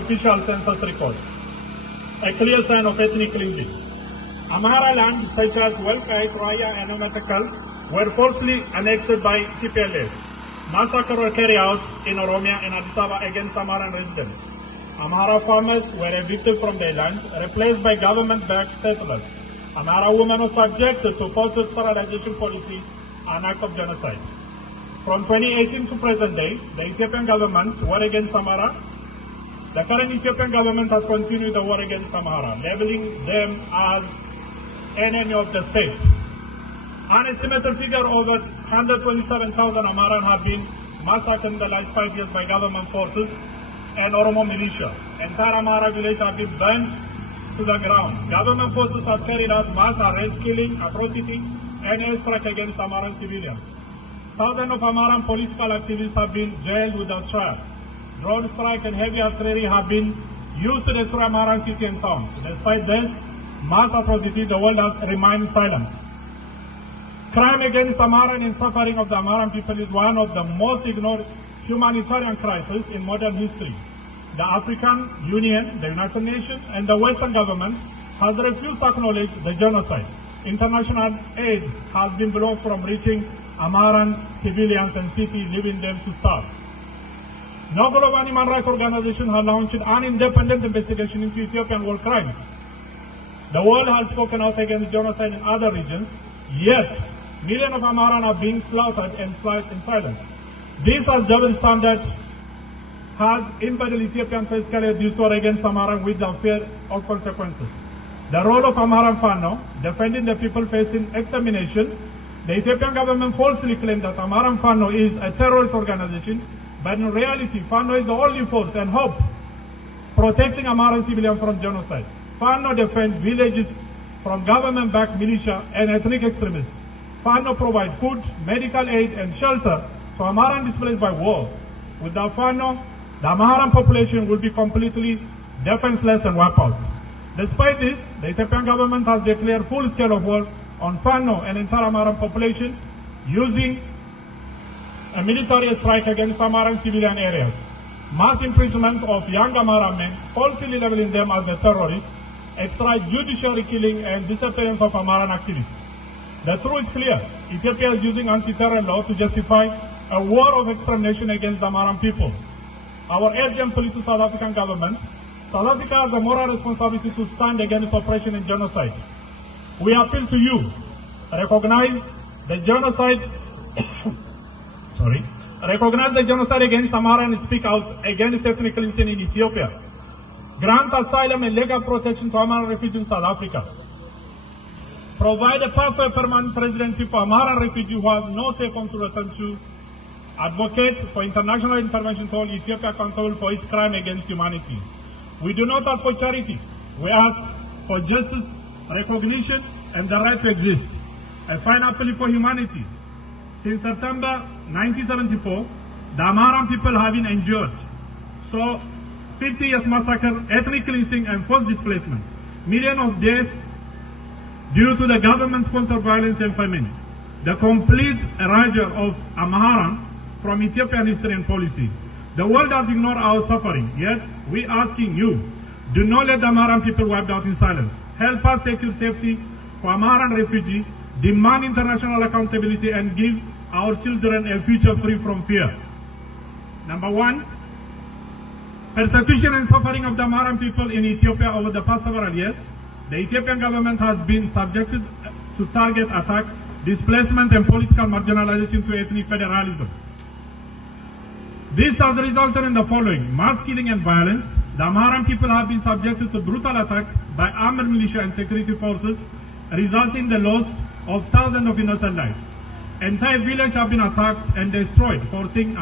official census records, a clear sign of ethnic cleansing. Amhara lands such as Welkai, Raya, and Ometakal were falsely annexed by TPLF. Massacres were carried out in Oromia and Addis Ababa against Amharan residents. Amhara farmers were evicted from their land, replaced by government-backed settlers. Amhara women were subjected to forced sterilization policy, an act of genocide. From 2018 to present day, the Ethiopian government war against Amhara. The current Ethiopian government has continued the war against Amhara, labeling them as enemy of the state. An estimated figure over 127,000 Amharan have been massacred in the last 5 years by government forces and Oromo militia. Entire Amhara village have been burned to the ground. Government forces have carried out mass arrest, killing, atrocity, and airstrike against Amharan civilians. Thousands of Amharan political activists have been jailed without trial. Drone strike and heavy artillery have been used to destroy Amharan city and towns. Despite this mass atrocity, the world has remained silent. Crime against Amharan and suffering of the Amharan people is one of the most ignored humanitarian crises in modern history. The African Union, the United Nations, and the Western government has refused to acknowledge the genocide. International aid has been blocked from reaching Amharan civilians and cities, leaving them to starve. No global human rights organization has launched an independent investigation into Ethiopian war crimes. The world has spoken out against genocide in other regions, yet millions of Amharan are being slaughtered and sliced in silence. This has double standard has embedded Ethiopian to escalate this war against Amharan without fear of consequences. The role of Amharan Fano, defending the people facing extermination. The Ethiopian government falsely claimed that Amharan Fano is a terrorist organization, but in reality, Fano is the only force and hope protecting Amharan civilians from genocide. Fano defends villages from government-backed militia and ethnic extremists. Fano provide food, medical aid, and shelter to Amharan displaced by war. Without Fano, the Amharan population will be completely defenseless and wiped out. Despite this, the Ethiopian government has declared full scale of war on Fano and entire Amharan population using a military strike against Amharan civilian areas. Mass imprisonment of young Amharan men, falsely labeling them as the terrorists, extrajudicial killing and disappearance of Amharan activists. The truth is clear. Ethiopia is using anti-terror law to justify a war of extermination against the Amharan people. Our urgent plea to South African government, South Africa has a moral responsibility to stand against oppression and genocide. We appeal to you, recognize the genocide against Amhara and speak out against ethnic cleansing in Ethiopia. Grant asylum and legal protection to Amharan refugees in South Africa. Provide a pathway permanent residency for Amharan refugees who have no safe home to return to. Advocate for international intervention to hold Ethiopia accountable for its crime against humanity. We do not ask for charity. We ask for justice, recognition, and the right to exist. A final plea for humanity. Since September 1974, the Amharan people have been endured. So, 50 years massacre, ethnic cleansing, and forced displacement. Millions of deaths due to the government-sponsored violence and famine. The complete erasure of Amharan from Ethiopian history and policy. The world has ignored our suffering, yet we asking you, do not let the Amharan people wiped out in silence. Help us secure safety for Amharan refugees, demand international accountability, and give our children a future free from fear. Number one, persecution and suffering of the Amharan people in Ethiopia over the past several years. The Ethiopian government has been subjected to target attack, displacement, and political marginalization to ethnic federalism. This has resulted in the following: mass killing and violence. The Amharan people have been subjected to brutal attack by armed militia and security forces, resulting in the loss of thousands of innocent lives. Entire villages have been attacked and destroyed, forcing